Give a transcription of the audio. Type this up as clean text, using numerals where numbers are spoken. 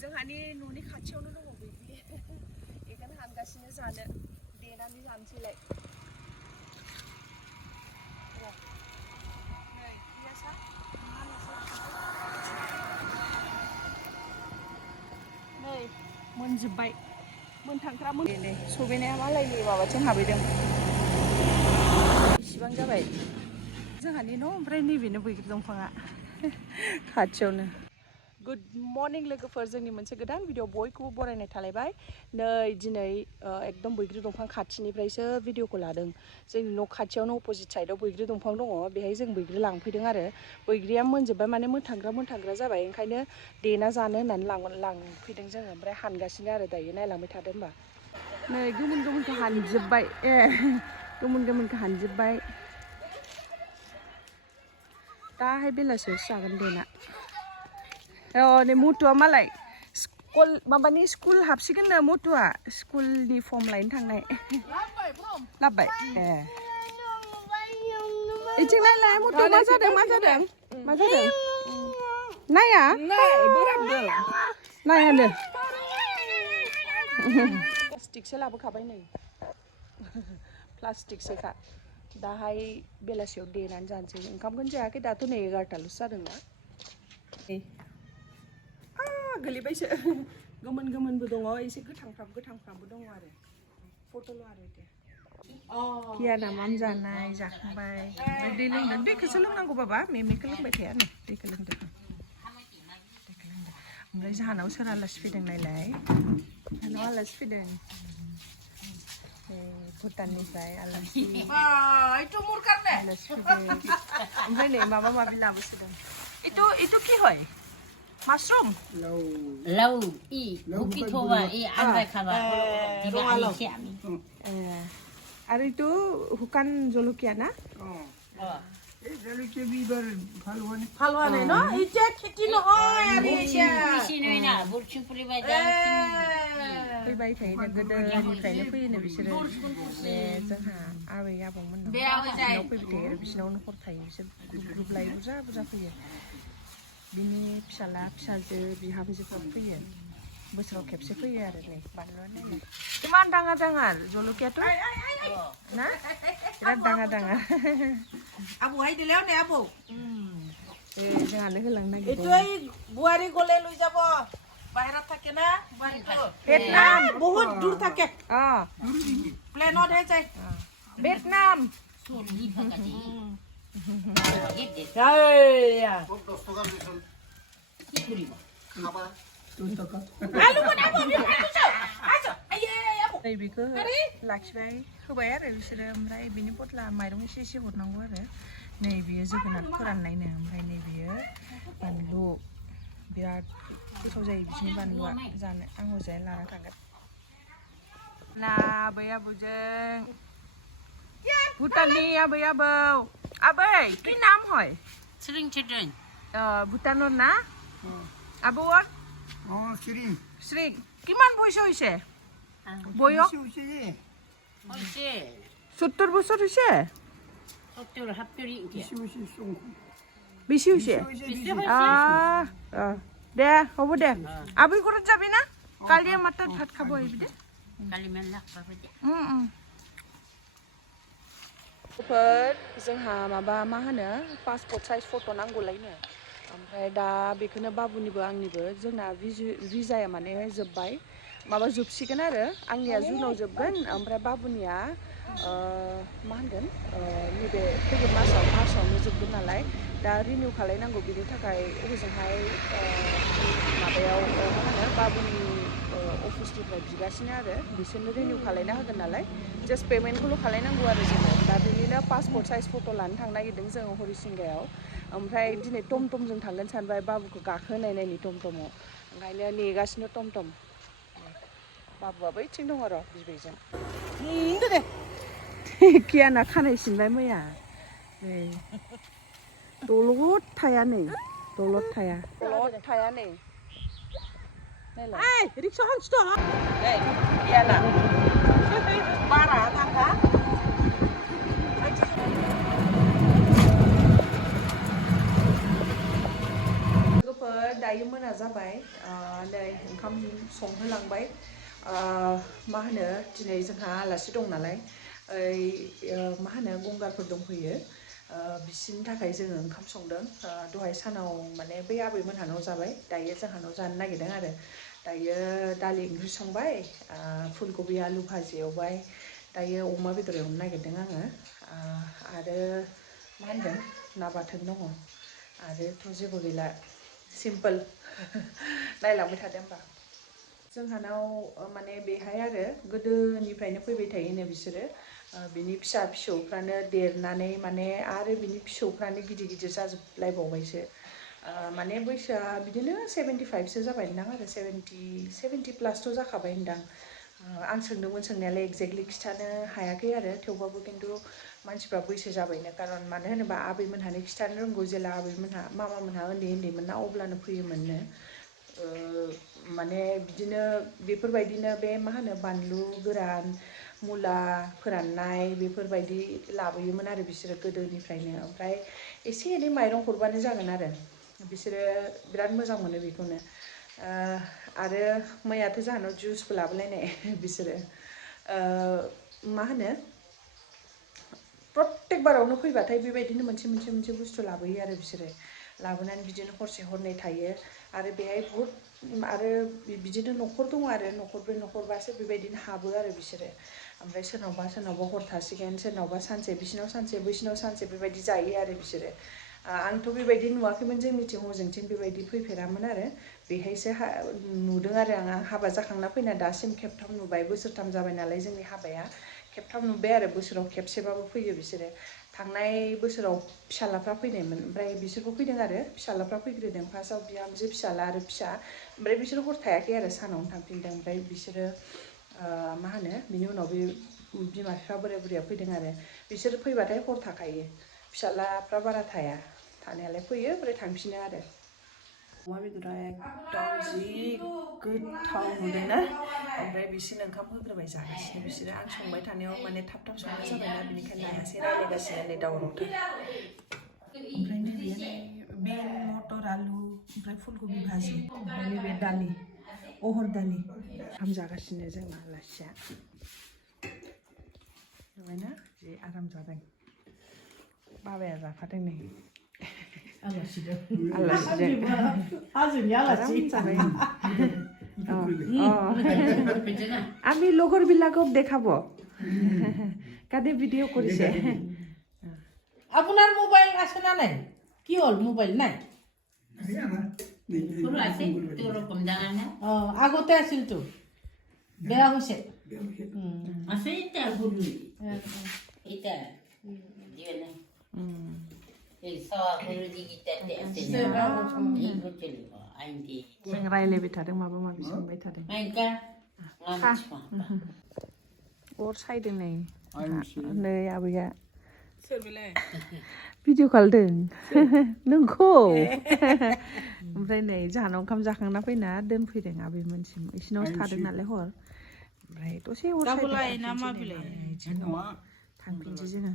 जोंहानि न'नि खाथियावनो दङ बैग्रि बेखौनो हानगासिनो जानो देनानै जानोसैलाय नै पियासा नै मोनजोब्बाय मोनथांख्रा नै सबायनाया मालायनि माबाथिं हाबैदों इसिबां जाबाय जोंहानि न' ओमफ्राय नैबेनो बैग्रि दंफाङा खाथियावनो गुड मर्निं लोगोफोर जोंनि मोनसे गोदान भिडिअ बयखौबो बरायनाय थालायबाय नै दिनै एकदम बैग्रि दंफां खाथिनिफ्रायसो भिडिअखौ लादों जोंनि न' खाथियावनो अपोजिट साइडआव बैग्रि दंफां दङ बेहाय जों बैग्रि लांफैदों आरो बैग्रिया मोनजोब्बाय माने मोनथांग्रा जाबाय ओंखायनो देना जानो होननानै लांफैदों जोङो ओमफ्राय हानगासिनो आरो दायो नायलांबाय थादो होमबा नै गोमोनखौ हानजोब्बाय गोमोनखौ हानजोब्बाय दाहाय बेलासियावसो जागोन देना नै मथुआ मालाय माबानि स्कुल हाबसिगोननो मथुआ स्कुलनि फर्म लायनो थांनाय लाबबाय इथिं नायलाय मथु मा जादों नाया नायानो प्लास्टिकसो लाबोखाबाय नै प्लास्टिकसोखा दाहाय बेलासियाव देनानै जानोसै ओंखामखौनो जायाखै दाथ' नै 11टाल'सो जादोंना गोलैबायसो गोमोनबो दङ एसे गोथांफ्रामबो दङ आरो फट'ल' आरो कियाना माम जानाय जाखांबाय दै लोंदों दैखौसो लोंनांगौ बाबा मेमेखौ लोंबाय थाया नै दैखौ लोंदों ओमफ्राय जाहानाव सोर आलासि फैदों नायलाय जाहानाव आलासि फैदों भुटाननिफ्राय आलासि फैदों ओमफ्राय नै माबा माबि लाबोसोदों इटु कि হয় মাশরুম লাউ হুকি থোবা আনবাই খাবা দিবা আনিছি আমি আর ইটু হুকান জলকীয়া না এই জলকীয়া বিবার ভালো হয় না ইটা খেতি নহয় আরে বেশি নয় না বুরছুন পরিবাই দাম फैबाय थायो गोदोनिफ्रायनो फैयोनो बिसोरो बे जोंहा आबै आबौमोन नाव फैबाय थायो आरो बिसिनावनो हर थायो बिसोर ग्रुप लायो बुरजा फैयो बिनि फिसाला फिसाजो बिहामजोफ्रा फैयो बोसोराव खेबसे फैयो आरो नै बानलुआनो इमान दाङा जलकियाथ' ना बिराद दाङा आबौहाय दिलेও নে आबौ जोंहानो होलांनो नागिरदों এইটোই বুৱাৰী গলে লৈ যাব বাহিৰত থাকে না বুৱাৰীটো ভিয়েটনাম বহুত দূৰ থাকে প্লেনত হে যায় ভিয়েটনাম চলি ফাকাতি কি করিব খাবা आलु बनाबो बेखौ लाखिबाय होबाय आरो बिसोरो ओमफ्राय बिनि बदला माइरं एसे हरनांगौ आरो नै बियो जोगोनार फोराननायनो ओमफ्राय नै बियो बानलु बिराद गोथाव जायो बिसोरनि बानलुआ जानो आं हजाय लाना थांगोन ना आबै आबौजों भुटाननि आबै आबै কি নাম হয় শ্রিং চিটেন ভুটানৰ না আবৌৰ শ্রিং কিমান বয়স হৈছে বয়স হইছে 70 বছর হৈছে 70 হাপ্তরি বেশি হৈছে দে হ'ব দে আবুই ঘৰত যাবি না কালি আমাৰ তাত ভাত খাব আহিবি দে কালি মেলা খাব দে जोंहा माबा मा होनो पासपर्ट साइज फट' नांगौलायनो ओमफ्राय दा बेखौनो बाबुनिबो आंनिबो जोंना भिजाया माने जोब्बाय माबा जोबसिगोन आरो आंनिया जुनाव जोबगोन ओमफ्राय बाबुनिया मा होनगोन नैबे फैगोन मार्चआवनो जोबगोन नालाय दा रिनिउ खालायनांगौ बिनि थाखाय ओजोंहाय माबायाव मा होनो बाबुनि अफिसनिफ्राय बिगासिनो आरो बिसोरनो रिनिउ खालायना होगोन नालाय जास्ट पेमेन्टखौल' खालायनांगौ आरो जोङो दा बिनिनो पासपर्ट साइज फट' लानो थांनो नागिरदों जोङो हरिसिंगायाव ओमफ्राय दिनै टमटमजों थांगोन सानबाय बाबुखौ गाखोनायनायनि टमटमाव ओंखायनो नेगासिनो टमटम बाबुआ बैथिं दङ र' बिबैजों कियाना खानाय सिनबाय मैया नै दलद थाया नै दलद थाया नै नायलाय रिक्सा हान्सथ' नै कियाना बारा थांगा लोगोफोर दायो मोना जाबाय नै ओंखाम संहोलांबाय मा होनो दिनै जोंहा आलासि दं नालाय मा होनो गंगारफोर दंफैयो बिसिनि थाखाय जोङो ओंखाम संदों दहाय सानाव माने बै आबैमोनहानाव जाबाय दायो जोंहानाव जानो नागिरदों आरो दायो दालि ओंख्रि संबाय फुलकबि आलु भाजि एवबाय दायो अमा बेदर एवनो नागिरदों आङो आरो मा होनदों ना बाथोन दङ आरोथ' जेबो गैला सिम्पोल नायलांबाय थादो होमबा जोंहानाव माने बेहाय आरो गोदोनिफ्रायनो फैबाय थायोनो बिसोरो बिनि फिसा फिसौफ्रानो देरनानै माने आरो बिनि फिसौफ्रानो गिदिर गिदिर जाजोबलायबावबायसो माने बैसोआ बिदिनो 75सो जाबायदां आरो 70 प्लासथ' जाखाबाय होनदां आं सोंदोंमोन सोंनायालाय एक्जेक्टलि खिथानो हायाखै आरो थेवबाबो खिन्थु मानसिफ्रा बैसो जाबायनो खारन मानो होनोबा आबैमोनहानो खिथानो रोंगौ जेला आबैमोनहा मामामोनहा उन्दै उन्दैमोन ना अब्लानो फैयोमोननो माने बिदिनो बेफोरबायदिनो बे मा होनो बानलु गोरान मुला फोराननाय बेफोरबायदि लाबोयोमोन आरो बिसोरो गोदोनिफ्रायनो ओमफ्राय एसे एनै माइरं हरबानो जागोन आरो बिसोरो बिराद मोजां मोनो बेखौनो आरो मैयाथ' जाहानाव जुसबो लाबोलायनाय बिसोरो मा होनो प्रत्येक बारावनो फैबाथाय बेबायदिनो मोनसे बुस्थु लाबोयो आरो बिसोरो लाबोनानै बिदिनो हरसे हरनै थायो आरो बेहाय बुहुद आरो बिदिनो न'खर दङ आरो न'खरब्रै न'खरबासो बेबायदिनो हाबो आरो बिसोरो ओमफ्राय सोरनावबा हर थासिगोन सोरनावबा सानसे बिसिनाव सानसे बैसिनाव सानसे बेबायदि जायो आरो बिसोरो आंथ' बेबायदि नुवाखैमोन जोंनिथिं हजोंथिं बेबायदि फैफेरामोन आरो बेहायसो नुदों आरो आं हाबा जाखांना फैना दासिम खेबथाम नुबाय बोसोरथाम जाबाय नालाय जोंनि हाबाया खेबथाम नुबाय आरो बोसोराव खेबसेबाबो फैयो बिसोरो थांनाय बोसोराव फिसालाफ्रा फैनायमोन ओमफ्राय बिसोरबो फैदों आरो फिसालाफ्रा फैग्रोदों फार्स्टआव बिहामजो फिसाला आरो फिसा ओमफ्राय बिसोरो हर थायाखै आरो सानावनो थांफिनदों ओमफ्राय बिसोरो मा होनो बिनि उनाव बे बिमा बिफा बोराय बुरैया फैदों आरो बिसोर फैबाथाय हर थाखायो फिसालाफ्रा बारा थाया थानायालाय फैयो ओमफ्राय थांफिनो आरो अमा बेदरा एकदम जि गोथाव नुदोंना ओमफ्राय बिसोरनो ओंखाम होग्रोबाय जागासिनो बिसोरो आं संबाय थानायाव माने थाब थाब संनाय जाबायना बिनिखायनो लायासै रायलायगासिनो नै दावरावथार ओमफ्राय नैबे बिन मटर आलु ओमफ्राय फुलकबि भाजि ओमफ्राय नैबे दालि अहर दालि ओंखाम जागासिनो जोंना आलासिया नुबायना जि आराम जादों बाबाया जाफादों नै आलासिजों आराम जाबाय আমি লগৰ বিলাকক দেখাব কাদে ভিডিঅ' কৰিছে আপোনাৰ মোবাইল আছে না নাই কি হ'ল মোবাইল নাই আগতে আছিল তো বেয়া হৈছে আছে এটা গুলি এটা দিয়ে না এই সাওয়া গুলি দিগিটাতে আছে না এই গুলি আইনটি जों रायलायबाय थादों माबा माबि सोंबाय थादों माइका लामसमा अर सायदों नै नै आबैया सोर बेलाय भिडिअ खालामदों नोंखौ ओमफ्राय नै जाहानाव ओंखाम जाखांना फैना दोनफैदों आबैमोनसिम इसिनावसो थादों नालाय हर ओमफ्य दसे हर सायदों थांफिनसै जोङो